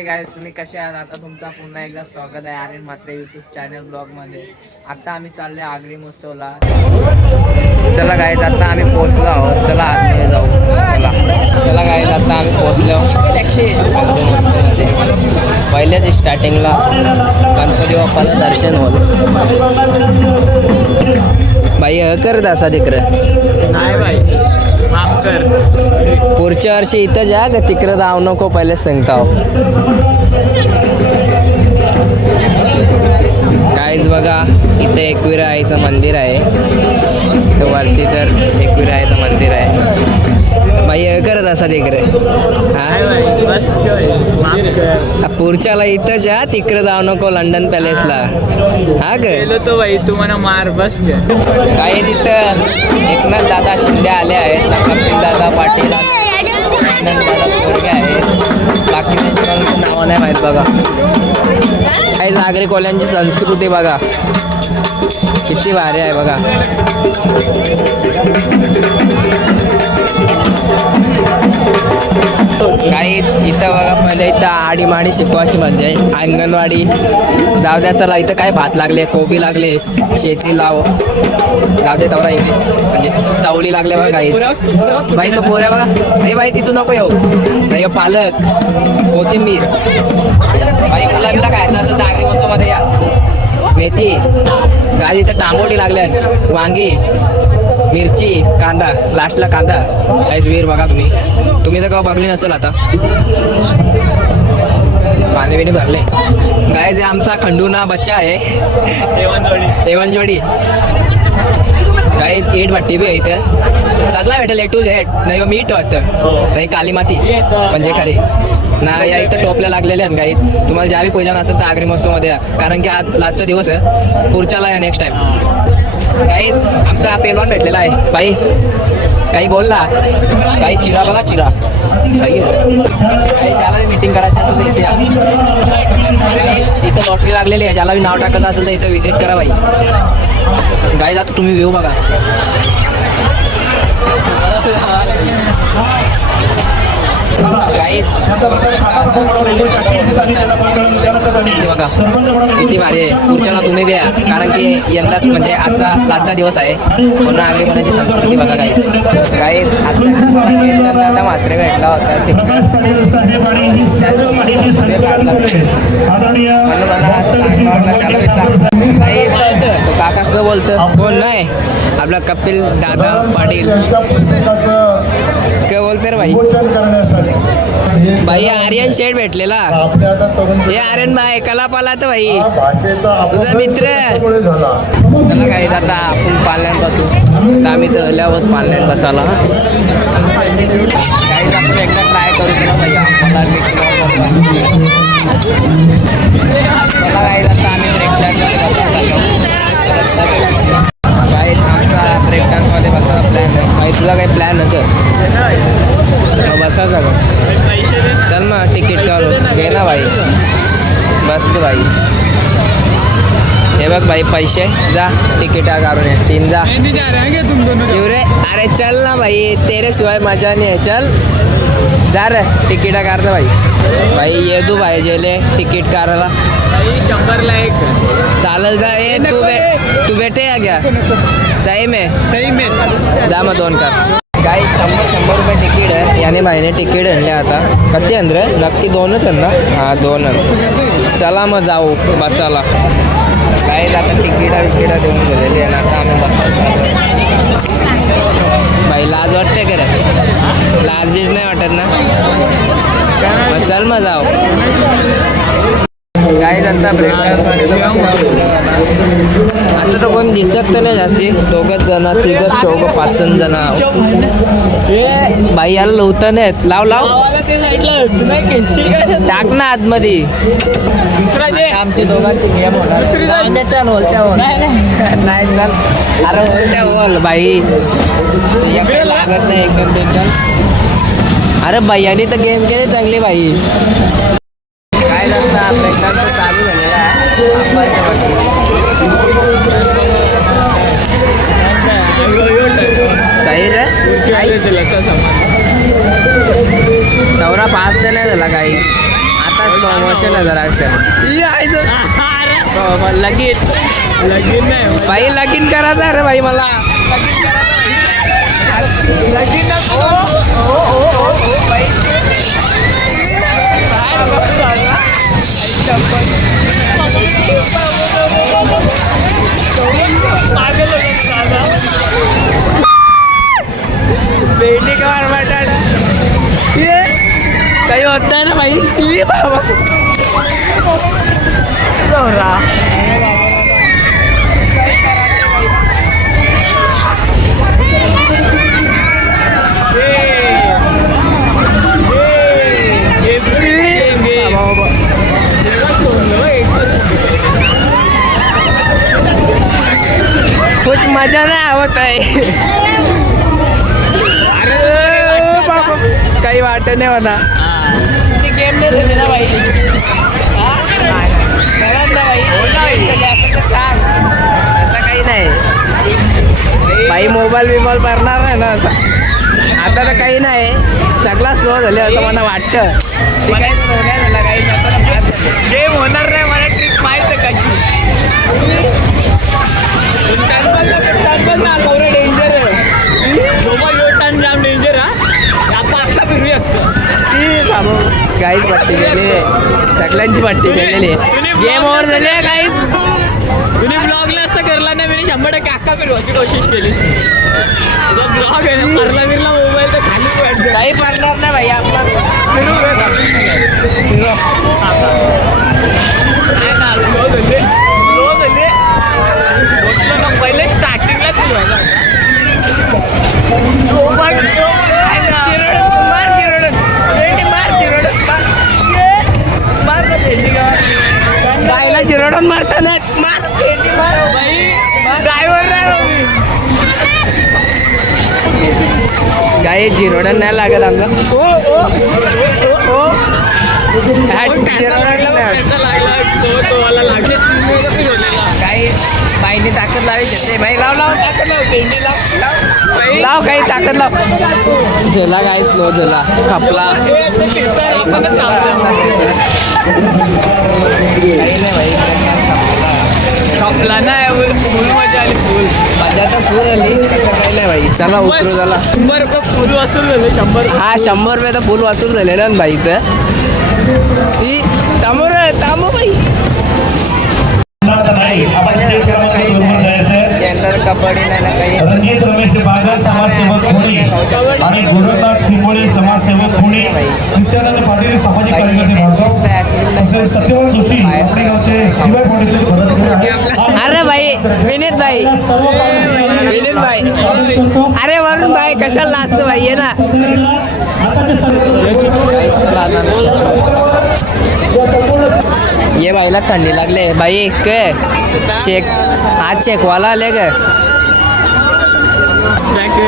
हे गाय तुम्ही कसे आहात? आता तुमचा पुन्हा एकदा स्वागत आहे आर्यन मात्रे युट्यूब चॅनल ब्लॉगमध्ये. आता आम्ही चालले आगरी महोत्सवला. चला गाय आता आम्ही पोहोचलो आहोत. चला आतमध्ये जाऊ. चला. चला गाय आता आम्ही पोहोचलो. आगरी महोत्सवमध्ये पहिल्याच स्टार्टिंगला गणपती बाप्पाला दर्शन होत बाई अ कर दासा तिकडं. नाही बाई. माफ कर. पुढच्या वर्षी इथं जा का तिकडं जाऊ नको पहिले सांगताव. काहीच बघा इथे एकविरा आईचं मंदिर आहे. वरती तर एकविरा आईचं मंदिर आहे. बाई अ करत असा तिकडे हा? भाई? पुढच्याला इथं जा तिकडं जाऊ नको लंडन पॅलेसला. हा गेलो तो भाई तू मला मार बस काही तिथं? एकनाथ दादा शिंदे आले आहेत कपिल दादा पाटील आहेत बाकी त्यांची नावं नाही माहीत बघा. काही नागरी कोल्यांची संस्कृती बघा. किती भारी आहे बघा. काही इथं बघा पहिले इथं आडीमाडी शिकवायची म्हणजे. अंगणवाडी. जाऊ द्या चला इथं काय भात लागले कोबी लागले शेती लाव. जाऊ दे तवरा इथे म्हणजे चावली लागले बघा काही बाई तो पोऱ्या बघा. नाही बाई तिथून नको येऊ. नाही पालक. कोथिंबीर. बाई मुला बिला काय? असेल तर आगरी मध्ये या. मेथी. गाडी इथं टांगोटी लागल्या वांगी. मिरची कांदा लास्टला कांदा. काहीच वीर बघा तुम्ही. तुम्ही तर का बघली नसेल आता. पाणी बिणी भरले. काय जे आमचा खंडूना बच्चा आहे. एवन जोडी काही एट वाटते बी आहे इथं. सगळा भेटेल ए टू झेड नाही हो, मीठ वाटतं. नाही काली माती. म्हणजे खरे. ना या इथं टोपल्या लागलेल्या आहेत काहीच तुम्हाला ज्यावेळी पूजा नसेल तर आगरी महोत्सवमध्ये कारण की आज लाजचा दिवस आहे. पुढच्याला या नेक्स्ट टाइम काही आमचा पेलवान भेटलेला आहे. बाई काही बोल ना. काही चिरा बघा चिरा. सही आहे. काही ज्याला मीटिंग करायची असेल तर इथे या. इथं लॉटरी लागलेली आहे. ज्याला नाव टाकायचं असेल तर इथं विजिट करा बाई. गाई जातो तुम्ही व्ह्यू बघा. किती भारी आहे. पुढच्याला तुम्ही बी या. कारण की यंदाच म्हणजे आजचा लाजचा दिवस आहे. पुन्हा बनायची संस्कृती बघा काही काही आता दादा मात्र भेटला होता. काका बोलतं कोण नाही? आपला कपिल दादा पाटील. काय बोलतं रे भाई? भाई आर्यन शेठ भेटलेला. हे आर्यन भाई कला पाला तर भाई तुझा मित्र. चला काही आता आपण पाल्यात बसू आम्ही दहल्यावर पाल्यात बसायला. काही आपण एकदा ट्राय करू शकतो भाई आम्हाला चला काही आता आम्ही ब्रेक काही आमचा ब्रेक डान्समध्ये बसायला प्लॅन आहे काही तुझा काही प्लॅन होतं मग बसायचा का पैसे दे चल मग तिकीट काढू घे ना भाई भाई. हे बघ भाई पैसे. जा तिकीटा काढून ये. तीन जा. मेहंदी जा रहे हैं तुम दोनों येऊ रे. अरे चल ना भाई तेरे शिवाय मजा नाही आहे. चल. जा रे तिकीटा काढ ना भाई. भाई ये तू भाई जेले तिकीट काढायला. भाई शंभरला एक चालेल जा. ए तू बे तू बेटे या क्या सही में? सही में. जा मग दोन कर. काही शंभर शंभर आणि भाईने तिकीट आणले आता. कधी अंदर नक्की दोनच आहे ना हां दोन चला मग जाऊ बसाला काही आता तिकीटा विकीटा देऊन गेलेली आहे ना आता आम्ही बसायला भाई लाज वाटते का रे? लाज बीज नाही वाटत ना? चल मग जाऊ. काही आता ब्रेक आता तर कोण दिसत तर नाही जास्ती. दोघच जण तिघच चौघ पाच सण जण बाई याला लवतं नाहीत. लाव लाव. टाक ना आतमध्ये. आता आमचे दोघांचे नियम होणार. नाही चल. अरे बोलत्या बोल बाई. लागत नाही एकदम टेन्शन अरे बाईयाने तर गेम केली चांगली बाई. नसतं प्रेग्नन्सी चालू झालेला आहे. आंबाच्या वरती. सही रे? नवरा पास तर नाही झाला काही. आता आता स्लो मोशन आहे जरा. लगीन. लगीन नाही. बाई लगीन करायचं रे बाई मला. लगीन ओ ओ ओ ओ ओ बाई. बाहेर बघ दादा. आई शपथ. बेटी का मार बटाटा ये काही होत नाही ना बाई ये बाबा नवरा. मजा नाही आवत आहे. काही वाटत नाही मला गेम नाही झाली ना बाई. हा? असं काही नाही. बाई मोबाईल बिबाईल भरणार नाही ना असं. आता तर काही नाही. सगळा स्लो झाले असं मला वाटतं. गेम होणार नाही मला ट्रिक माहीत आहे कशी डेंजर आहे बाबा यो टन जाम डेंजर हा आता आता फिरू शकतो ती बाबू गाईच पट्टी केलेली आहे केलेली आहे गेम ओव्हर झाली आहे गाईज तुम्ही ब्लॉगला असं करला नाही मी शंभर टक्के अक्का फिरवायची कोशिश केली. ब्लॉग आहे ना मारला बिरला मोबाईल तर खाली काही पडणार नाही भाई आपला पहिले स्टार्टिंगला फिरवायला गायला चिरडून मारताना मार पेटी मार ड्रायव्हर नाही गाई जिरोडन नाही लागत आमचं. काही बाईने ताकद लावायची बाई लाव लाव. ताकद लाव काही ताकद लाव. झेला काही स्लो झाला खपला. काही नाही भाई कपला नाही फुल मजा आली फुल मजा तर फुल आली. काही नाही भाई चला उतरू चला. शंभर रुपये फुल वसूल झाले शंभर हा शंभर रुपये तर फुल वाचून झालेलं ना बाईचं. ई थांबू रे थांबू बाई. कबड्डी नाही ना काही. रणजित रमेश बागल समाजसेवक पुणे. आणि गुरुनाथ शिंगोळे समाजसेवक पुणे. नित्यानंद पाटील सामाजिक कार्यकर्ते भार्गव तसेच सत्यवान जोशी आपले गावचे दिवाय फाउंडेशन भरत गोरे आहे. अरे भाई विनीत भाई भाई अरे वरुण भाई कशाला नाचतो भाई ये ना. ये भाईला थंडी लागले भाई काय शेक. आज शेकवाला आले ग.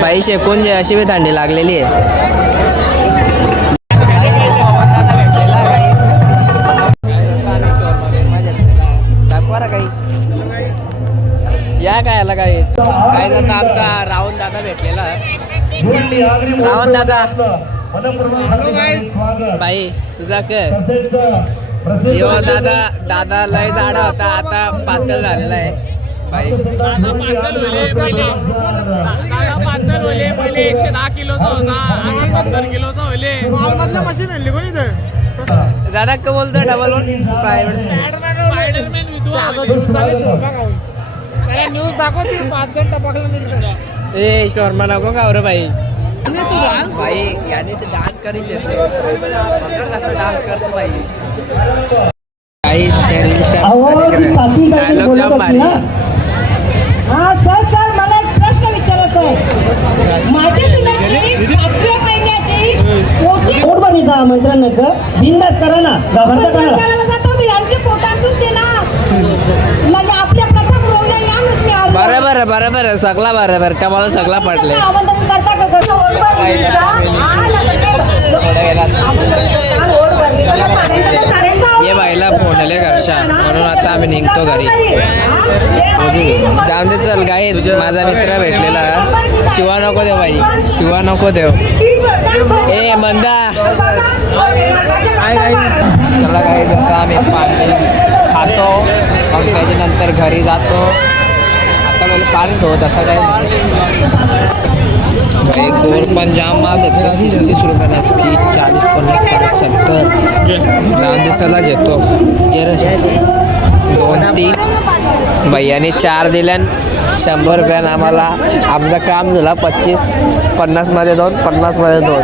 भाई शेकून जे अशी बी थंडी लागलेली आहे. या काय? आला काही काय जाता? आमचा राहुल दादा भेटलेला. रावण दादा. बाई तुझा काय प्रसिद्ध यो दादा दादा लय झाडा होता. आता पातळ झालेला आहे. बाई. पातळ होले पहिले. एकशे दहा किलोचा होता. आता सत्तर किलोचा होले मशीन आणली कोणी दादा का बोलतो डबल वन स्पायडरमॅन न्यूज दाखवते पाच जण टपाकला ए शर्मा नको का रे बाई. बाई याने ते डान्स करीत येते कसं डान्स करतो बाई. काही डायलॉग जाम भारी. हा सर सर मला एक प्रश्न विचारायचा आहे. माझ्या सुनाची सातव्या महिन्याची पोटी पोटभरणीचं आमंत्रण नका. बिंदास करा ना. घाबरता करा. करायला जातो मी यांच्या पोटातून ते ना. यानच मी बरोबर बरोबर सगळा बरोबर त्या मला सगळा पडले आमंत्रण करता का कसं आमंत्रण भरली. ये बाईला फोडले घरच्या. म्हणून आता आम्ही निघतो घरी. जाऊन दे चल गाईज माझा मित्र भेटलेला. शिवा नको देव बाई. शिवा नको देव ए मंदा. चला गाईज आता आम्ही पाणी खातो. मग त्याच्यानंतर घरी जातो. मला पहिले पाणी ठेवत असं काय गोल पण जाम मागत तीस तीस रुपयाला तीस चाळीस पन्नास साठ सत्तर. जाऊन चला घेतो. दोन तीन. भैयाने चार दिल्यान शंभर रुपयानं आम्हाला आमचं काम झालं पच्चीस पन्नासमध्ये दोन पन्नासमध्ये दोन.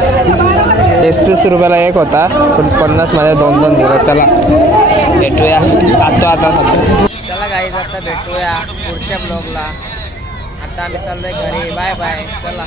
तीस तीस रुपयाला एक होता पण पन्नासमध्ये दोन दोन दिलं. चला. भेटूया. खातो आता. चला गाईज आता भेटूया. आजच्या ब्लॉगला आता आम्ही चाललोय घरी. बाय बाय चला.